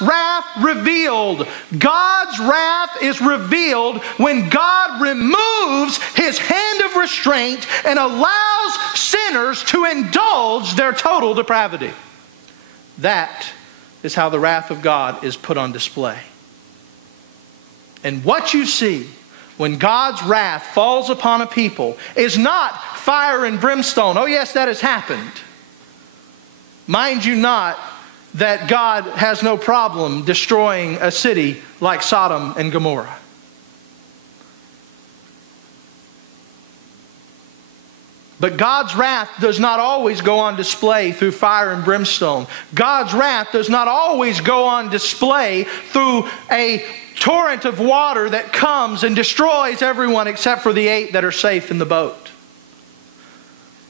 wrath revealed. God's wrath is revealed when God removes his hand of restraint and allows sinners to indulge their total depravity. That is how the wrath of God is put on display. And what you see when God's wrath falls upon a people is not fire and brimstone. Oh yes, that has happened. Mind you not that God has no problem destroying a city like Sodom and Gomorrah. But God's wrath does not always go on display through fire and brimstone. God's wrath does not always go on display through a torrent of water that comes and destroys everyone except for the 8 that are safe in the boat.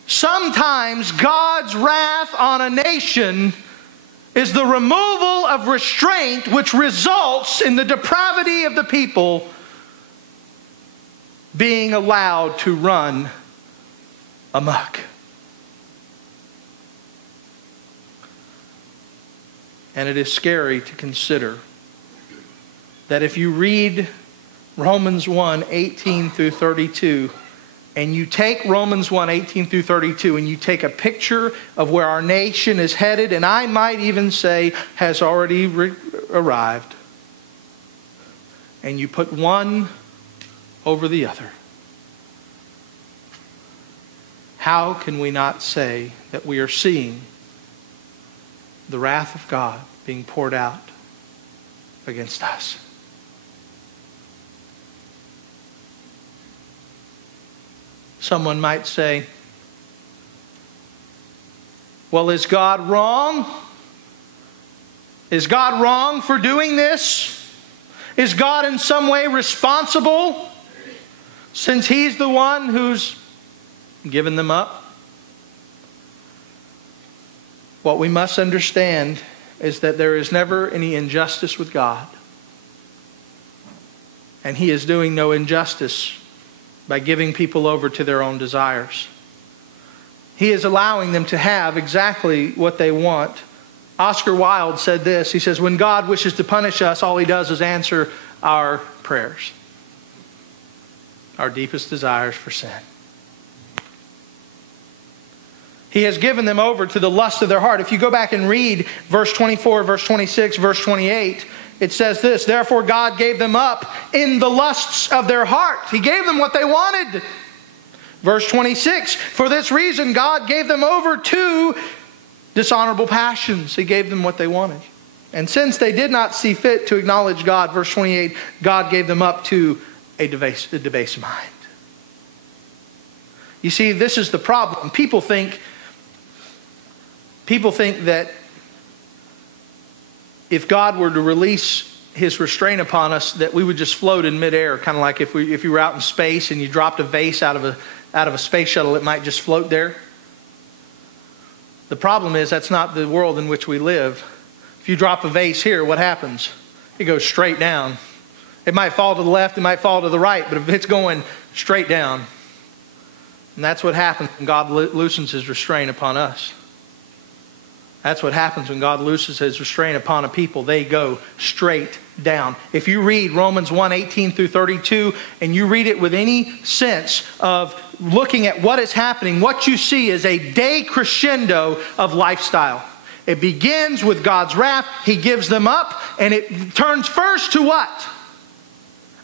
Sometimes God's wrath on a nation is the removal of restraint, which results in the depravity of the people being allowed to run amok. And it is scary to consider that if you read Romans 1:18 through 32, and you take Romans 1:18 through 32, and you take a picture of where our nation is headed, and I might even say has already arrived, and you put one over the other, how can we not say that we are seeing the wrath of God being poured out against us? Someone might say, well, is God wrong? Is God wrong for doing this? Is God in some way responsible since He's the one who's given them up? What we must understand is that there is never any injustice with God. And He is doing no injustice by giving people over to their own desires. He is allowing them to have exactly what they want. Oscar Wilde said this. He says, when God wishes to punish us, all He does is answer our prayers, our deepest desires for sin. He has given them over to the lust of their heart. If you go back and read verse 24, verse 26, verse 28, it says this, therefore God gave them up in the lusts of their heart. He gave them what they wanted. Verse 26, for this reason God gave them over to dishonorable passions. He gave them what they wanted. And since they did not see fit to acknowledge God, verse 28, God gave them up to a debased mind. You see, this is the problem. People think that if God were to release His restraint upon us, that we would just float in midair, kind of like if you were out in space and you dropped a vase out of a space shuttle, it might just float there. The problem is that's not the world in which we live. If you drop a vase here, what happens? It goes straight down. It might fall to the left, it might fall to the right, but if it's going straight down. And that's what happens when God loosens His restraint upon us. That's what happens when God looses His restraint upon a people. They go straight down. If you read Romans 1:18 through 32, and you read it with any sense of looking at what is happening, what you see is a decrescendo of lifestyle. It begins with God's wrath. He gives them up, and it turns first to what?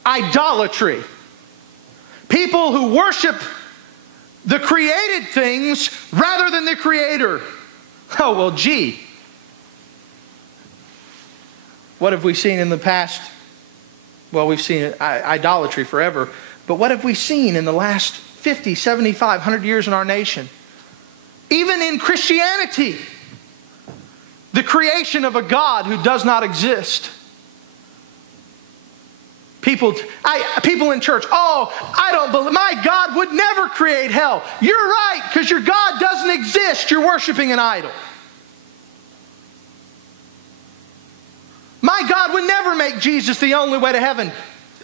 Idolatry. People who worship the created things rather than the Creator. Oh, well, gee. What have we seen in the past? Well, we've seen idolatry forever. But what have we seen in the last 50, 75, 100 years in our nation? Even in Christianity. The creation of a God who does not exist. People in church, I don't believe, my God would never create hell. You're right, because your God doesn't exist. You're worshiping an idol. My God would never make Jesus the only way to heaven.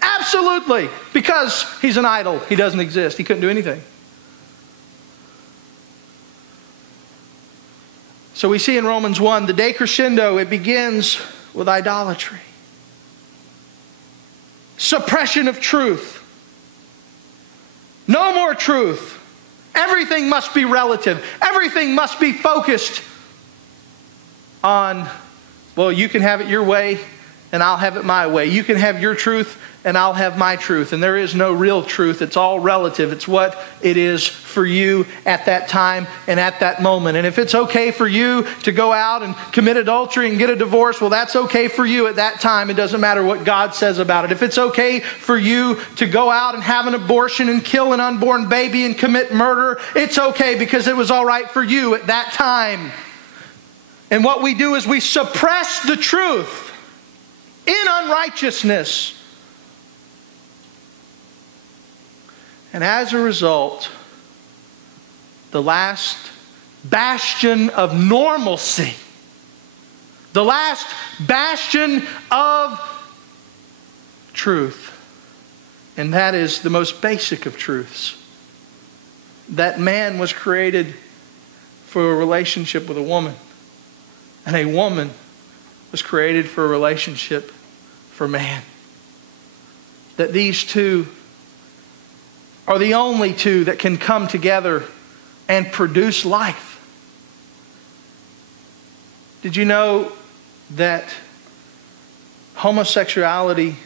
Absolutely, because He's an idol. He doesn't exist. He couldn't do anything. So we see in Romans 1, the decrescendo, it begins with idolatry. Suppression of truth. No more truth. Everything must be relative. Everything must be focused on, well, you can have it your way and I'll have it my way. You can have your truth and I'll have my truth. And there is no real truth. It's all relative. It's what it is for you at that time and at that moment. And if it's okay for you to go out and commit adultery and get a divorce, well, that's okay for you at that time. It doesn't matter what God says about it. If it's okay for you to go out and have an abortion and kill an unborn baby and commit murder, it's okay because it was all right for you at that time. And what we do is we suppress the truth in unrighteousness. And as a result, the last bastion of normalcy, the last bastion of truth, and that is the most basic of truths, that man was created for a relationship with a woman, and a woman was created for a relationship for man. That these two are the only two that can come together and produce life. Did you know that homosexuality,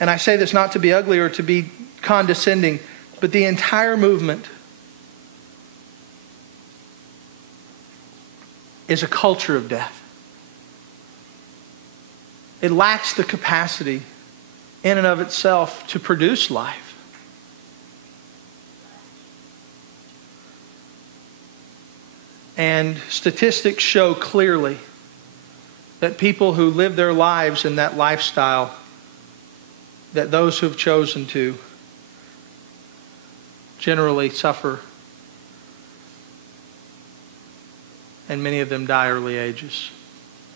and I say this not to be ugly or to be condescending, but the entire movement is a culture of death. It lacks the capacity in and of itself to produce life. And statistics show clearly that people who live their lives in that lifestyle, that those who have chosen to, generally suffer, and many of them die early ages.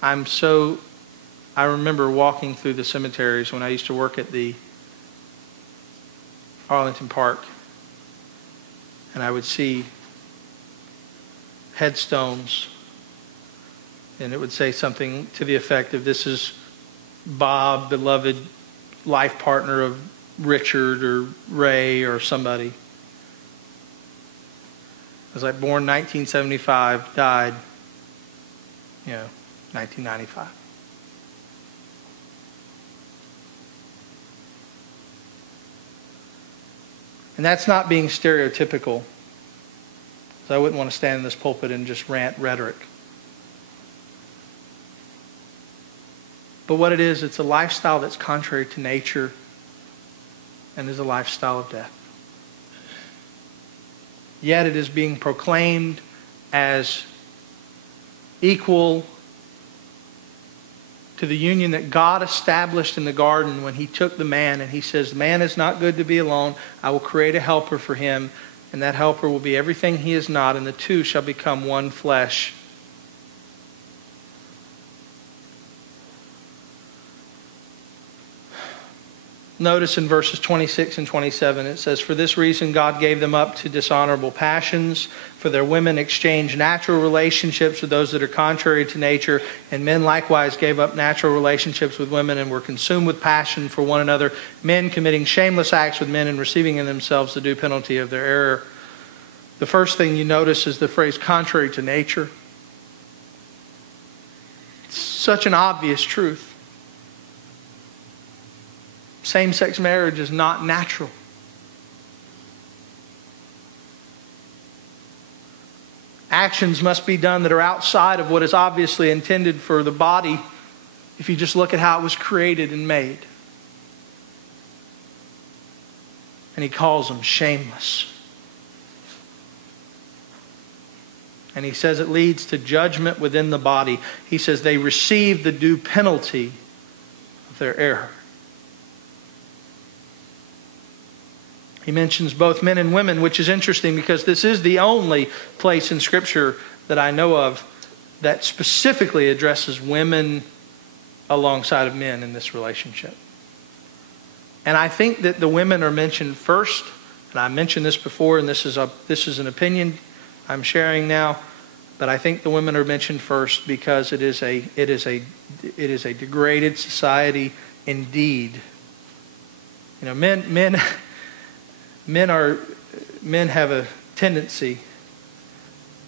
I remember walking through the cemeteries when I used to work at the Arlington Park, and I would see headstones, and it would say something to the effect of, this is Bob, beloved life partner of Richard or Ray or somebody. It was like born 1975, died, 1995. And that's not being stereotypical. So I wouldn't want to stand in this pulpit and just rant rhetoric. But what it is, it's a lifestyle that's contrary to nature and is a lifestyle of death. Yet it is being proclaimed as equal to the union that God established in the garden when He took the man and He says, man is not good to be alone. I will create a helper for him, and that helper will be everything he is not, and the two shall become one flesh. Notice in verses 26 and 27, it says, for this reason God gave them up to dishonorable passions, for their women exchanged natural relationships with those that are contrary to nature, and men likewise gave up natural relationships with women and were consumed with passion for one another, men committing shameless acts with men and receiving in themselves the due penalty of their error. The first thing you notice is the phrase contrary to nature. It's such an obvious truth. Same-sex marriage is not natural. Actions must be done that are outside of what is obviously intended for the body if you just look at how it was created and made. And He calls them shameless. And He says it leads to judgment within the body. He says they receive the due penalty of their error. He mentions both men and women, which is interesting because this is the only place in Scripture that I know of that specifically addresses women alongside of men in this relationship. And I think that the women are mentioned first, and I mentioned this before, and this is an opinion I'm sharing now, But I think the women are mentioned first because it is a degraded society indeed. You know, men have a tendency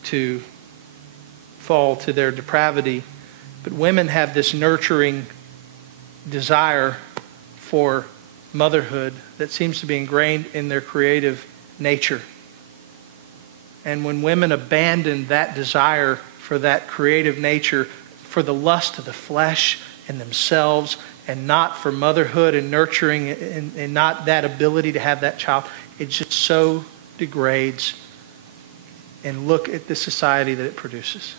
to fall to their depravity, but women have this nurturing desire for motherhood that seems to be ingrained in their creative nature. And when women abandon that desire for that creative nature, for the lust of the flesh and themselves, and not for motherhood and nurturing and not that ability to have that child, it just so degrades. And look at the society that it produces.